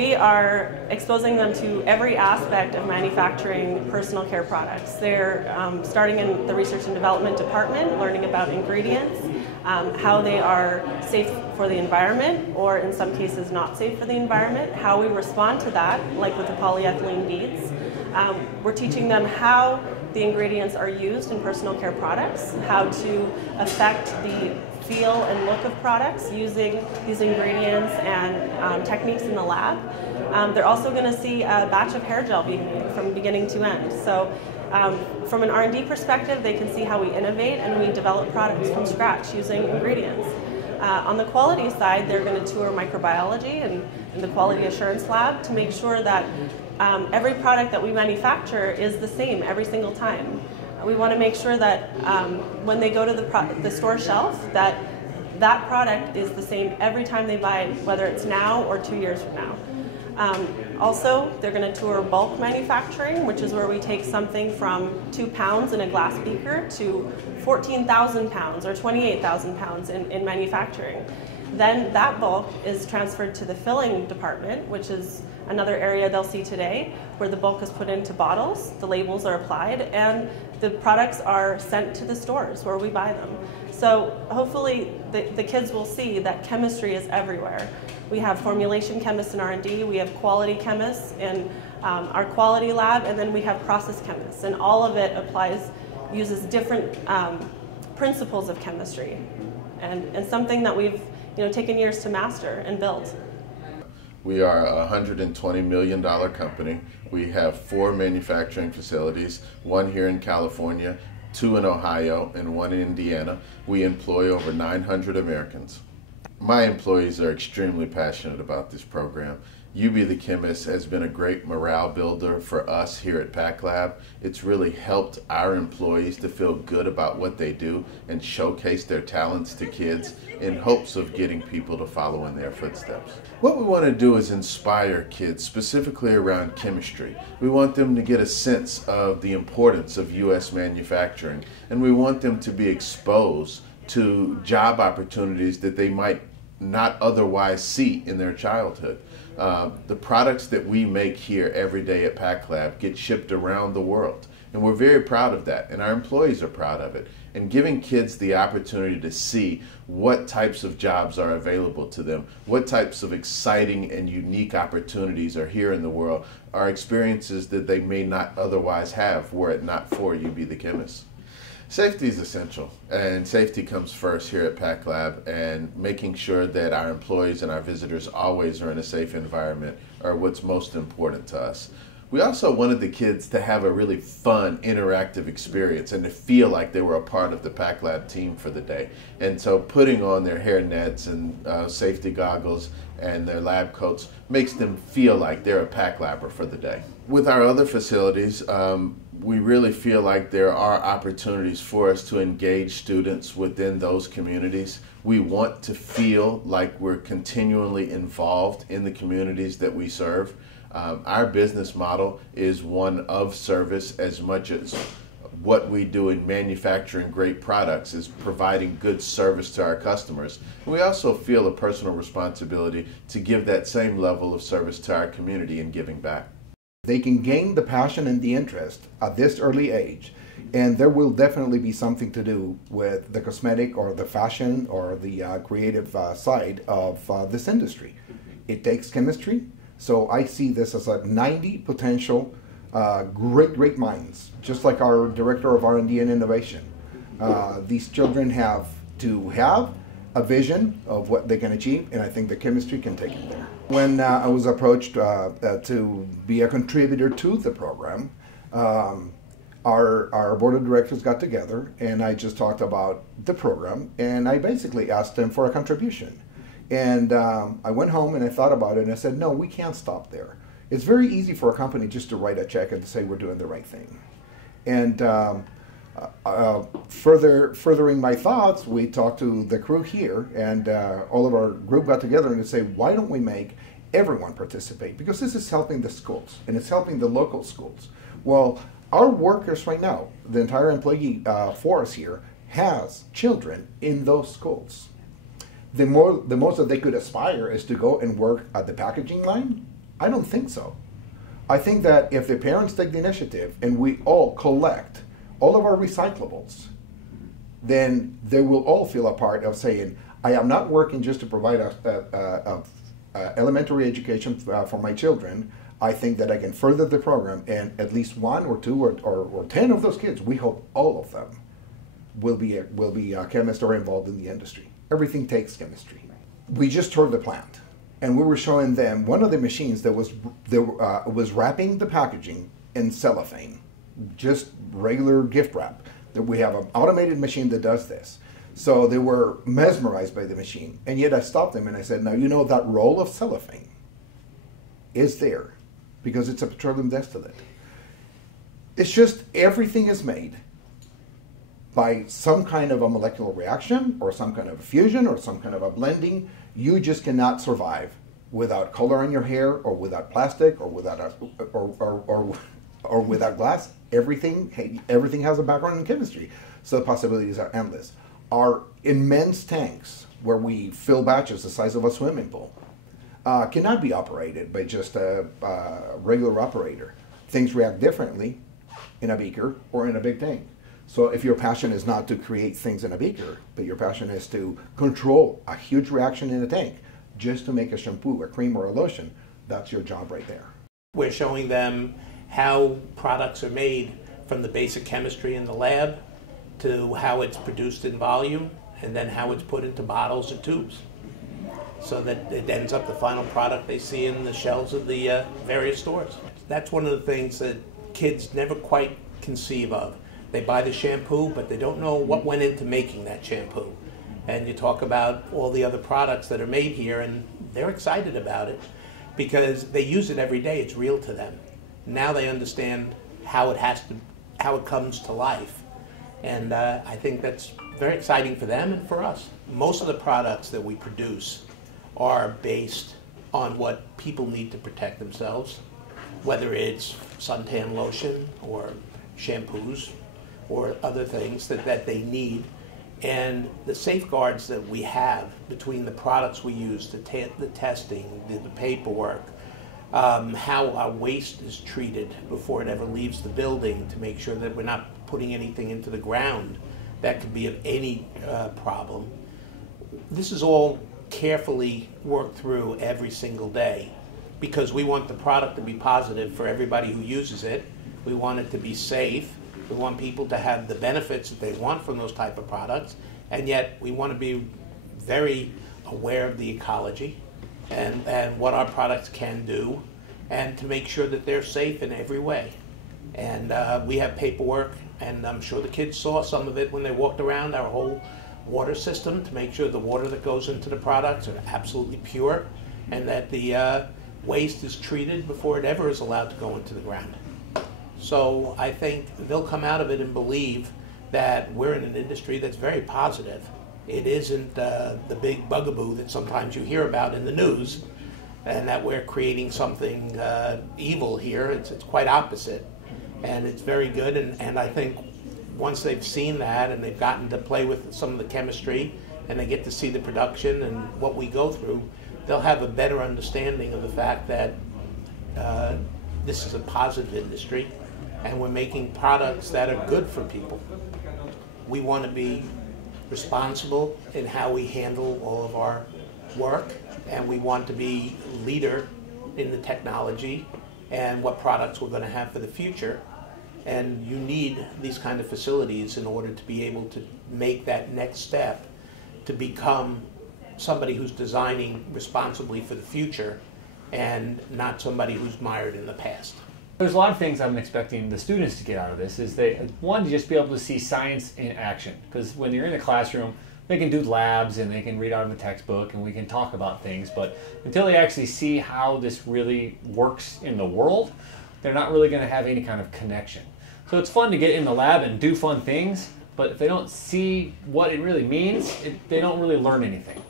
we are exposing them to every aspect of manufacturing personal care products. They're starting in the research and development department, learning about ingredients, how they are safe for the environment, or in some cases not safe for the environment, how we respond to that, like with the polyethylene beads. We're teaching them how the ingredients are used in personal care products, how to affect the feel and look of products using these ingredients and techniques in the lab. They're also going to see a batch of hair gel being made from beginning to end. So from an R&D perspective, they can see how we innovate and we develop products from scratch using ingredients. On the quality side, they're going to tour microbiology and the quality assurance lab to make sure that every product that we manufacture is the same every single time. We want to make sure that when they go to the store shelf, that product is the same every time they buy it, whether it's now or 2 years from now. Also, they're going to tour bulk manufacturing, which is where we take something from 2 pounds in a glass beaker to 14,000 pounds or 28,000 pounds in manufacturing. Then that bulk is transferred to the filling department, which is another area they'll see today, where the bulk is put into bottles, the labels are applied, and the products are sent to the stores where we buy them. So hopefully the kids will see that chemistry is everywhere. We have formulation chemists in R&D, we have quality chemists in our quality lab, and then we have process chemists, and all of it uses different principles of chemistry, and something that we've taken years to master and build. We are a $120 million company. We have 4 manufacturing facilities, 1 here in California, 2 in Ohio, and 1 in Indiana. We employ over 900 Americans. My employees are extremely passionate about this program. You Be the Chemist has been a great morale builder for us here at Paklab. It's really helped our employees to feel good about what they do and showcase their talents to kids in hopes of getting people to follow in their footsteps. What we want to do is inspire kids, specifically around chemistry. We want them to get a sense of the importance of U.S. manufacturing, and we want them to be exposed to job opportunities that they might not otherwise see in their childhood. The products that we make here every day at Paklab get shipped around the world, and we're very proud of that, and our employees are proud of it. And giving kids the opportunity to see what types of jobs are available to them, what types of exciting and unique opportunities are here in the world, are experiences that they may not otherwise have were it not for You Be the Chemist. Safety is essential, and safety comes first here at Paklab, and making sure that our employees and our visitors always are in a safe environment are what's most important to us. We also wanted the kids to have a really fun, interactive experience and to feel like they were a part of the Paklab team for the day. And so putting on their hair nets and safety goggles and their lab coats makes them feel like they're a Paklabber for the day. With our other facilities, we really feel like there are opportunities for us to engage students within those communities. We want to feel like we're continually involved in the communities that we serve. Our business model is one of service as much as what we do in manufacturing great products is providing good service to our customers. We also feel a personal responsibility to give that same level of service to our community in giving back. They can gain the passion and the interest at this early age, and there will definitely be something to do with the cosmetic or the fashion or the creative side of this industry. It takes chemistry, so I see this as like 90 potential great minds, just like our Director of R&D and Innovation. These children have to have a vision of what they can achieve, and I think the chemistry can take them there. When I was approached to be a contributor to the program, our board of directors got together, and I just talked about the program, and I basically asked them for a contribution. And I went home and I thought about it, and I said, no, we can't stop there. It's very easy for a company just to write a check and to say we're doing the right thing. And furthering my thoughts, we talked to the crew here, and all of our group got together and say, why don't we make everyone participate? Because this is helping the schools, and it's helping the local schools. Well, our workers right now, the entire employee force here, has children in those schools. The most that they could aspire is to go and work at the packaging line, I don't think so. I think that if the parents take the initiative and we all collect all of our recyclables, then they will all feel a part of saying, I am not working just to provide a elementary education for my children. I think that I can further the program, and at least one or two or 10 of those kids, we hope all of them will be chemists or involved in the industry. Everything takes chemistry. We just toured the plant, and we were showing them one of the machines that was wrapping the packaging in cellophane, just regular gift wrap. That we have an automated machine that does this. So they were mesmerized by the machine, and yet I stopped them and I said, now you know that roll of cellophane is there because it's a petroleum distillate. It's just everything is made by some kind of a molecular reaction or some kind of a fusion or some kind of a blending. You just cannot survive without color in your hair or without plastic or without or without glass. Everything has a background in chemistry, so the possibilities are endless. Our immense tanks, where we fill batches the size of a swimming pool, cannot be operated by just a regular operator. Things react differently in a beaker or in a big tank. So if your passion is not to create things in a beaker, but your passion is to control a huge reaction in a tank, just to make a shampoo, a cream, or a lotion, that's your job right there. We're showing them how products are made, from the basic chemistry in the lab to how it's produced in volume, and then how it's put into bottles or tubes, so that it ends up the final product they see in the shelves of the various stores. That's one of the things that kids never quite conceive of. They buy the shampoo, but they don't know what went into making that shampoo. And you talk about all the other products that are made here, and they're excited about it because they use it every day. It's real to them. Now they understand how it comes to life. And I think that's very exciting for them and for us. Most of the products that we produce are based on what people need to protect themselves, whether it's suntan lotion or shampoos or other things that they need. And the safeguards that we have between the products we use, the testing, the paperwork, how our waste is treated before it ever leaves the building to make sure that we're not putting anything into the ground that could be of any problem. This is all carefully worked through every single day because we want the product to be positive for everybody who uses it. We want it to be safe. We want people to have the benefits that they want from those type of products, and yet we want to be very aware of the ecology and what our products can do, and to make sure that they're safe in every way. And we have paperwork, and I'm sure the kids saw some of it when they walked around our whole water system to make sure the water that goes into the products are absolutely pure, and that the waste is treated before it ever is allowed to go into the ground. So I think they'll come out of it and believe that we're in an industry that's very positive. It isn't the big bugaboo that sometimes you hear about in the news, and that we're creating something evil here. It's quite opposite, and it's very good. And I think once they've seen that and they've gotten to play with some of the chemistry and they get to see the production and what we go through, they'll have a better understanding of the fact that this is a positive industry and we're making products that are good for people. We want to be responsible in how we handle all of our work, and we want to be leader in the technology and what products we're going to have for the future. And you need these kind of facilities in order to be able to make that next step to become somebody who's designing responsibly for the future and not somebody who's mired in the past. There's a lot of things I'm expecting the students to get out of this. Is they one, to just be able to see science in action, because when you're in a classroom they can do labs and they can read out of a textbook and we can talk about things, but until they actually see how this really works in the world, they're not really going to have any kind of connection. So it's fun to get in the lab and do fun things, but if they don't see what it really means, they don't really learn anything.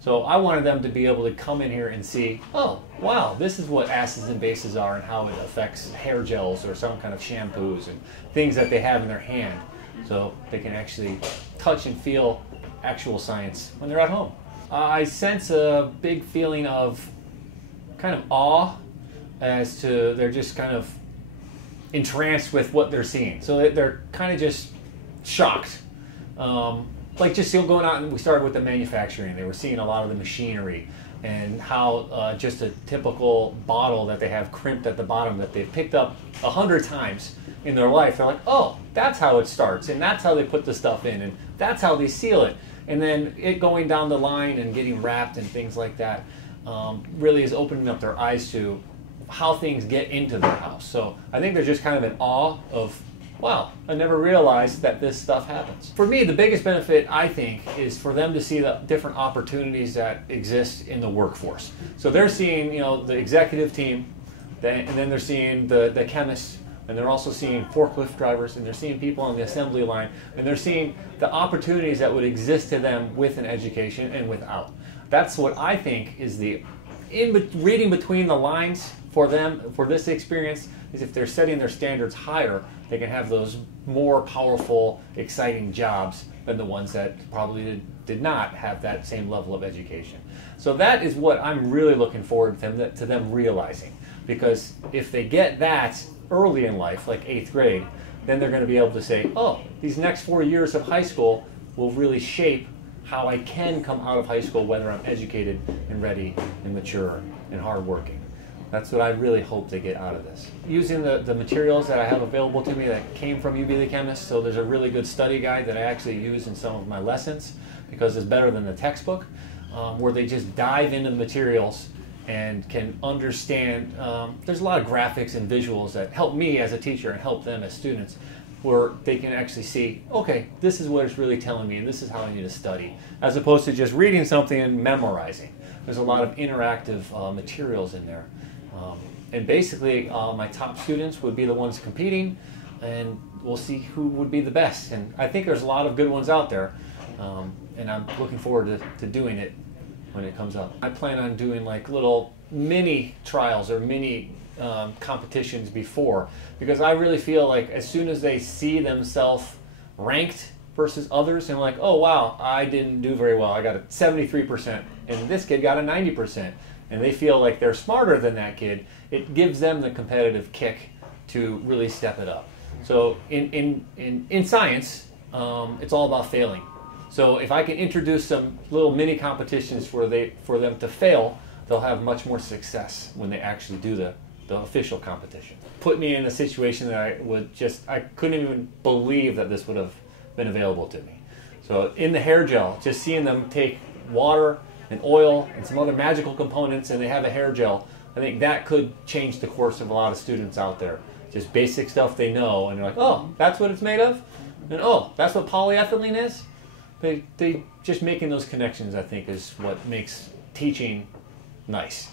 So I wanted them to be able to come in here and see, oh, wow, this is what acids and bases are and how it affects hair gels or some kind of shampoos and things that they have in their hand, so they can actually touch and feel actual science when they're at home. I sense a big feeling of kind of awe as to they're just kind of entranced with what they're seeing. So they're kind of just shocked. Like just still going out, and we started with the manufacturing. They were seeing a lot of the machinery and how just a typical bottle that they have crimped at the bottom that they've picked up 100 times in their life. They're like, oh, that's how it starts, and that's how they put the stuff in, and that's how they seal it. And then it going down the line and getting wrapped and things like that really is opening up their eyes to how things get into their house. So I think they're just kind of in awe of, wow, I never realized that this stuff happens. For me, the biggest benefit, I think, is for them to see the different opportunities that exist in the workforce. So they're seeing, you know, the executive team, and then they're seeing the chemists, and they're also seeing forklift drivers, and they're seeing people on the assembly line, and they're seeing the opportunities that would exist to them with an education and without. That's what I think is the reading between the lines for them, for this experience, is if they're setting their standards higher, they can have those more powerful, exciting jobs than the ones that probably did not have that same level of education. So that is what I'm really looking forward to them realizing. Because if they get that early in life, like 8th grade, then they're going to be able to say, oh, these next 4 years of high school will really shape how I can come out of high school, whether I'm educated and ready and mature and hardworking. That's what I really hope they get out of this. Using the materials that I have available to me that came from UB the Chemist, so there's a really good study guide that I actually use in some of my lessons because it's better than the textbook, where they just dive into the materials and can understand. There's a lot of graphics and visuals that help me as a teacher and help them as students, where they can actually see, okay, this is what it's really telling me and this is how I need to study, as opposed to just reading something and memorizing. There's a lot of interactive materials in there. And basically, my top students would be the ones competing, and we'll see who would be the best. And I think there's a lot of good ones out there, and I'm looking forward to doing it when it comes up. I plan on doing like little mini trials or mini competitions before, because I really feel like as soon as they see themselves ranked versus others, and like, oh wow, I didn't do very well, I got a 73%, and this kid got a 90%. And they feel like they're smarter than that kid, it gives them the competitive kick to really step it up. So in science, it's all about failing. So if I can introduce some little mini competitions for them to fail, they'll have much more success when they actually do the official competition. Put me in a situation that I couldn't even believe that this would have been available to me. So in the hair gel, just seeing them take water and oil and some other magical components, and they have a hair gel, I think that could change the course of a lot of students out there. Just basic stuff they know, and they're like, oh, that's what it's made of? And oh, that's what polyethylene is? They just making those connections, I think, is what makes teaching nice.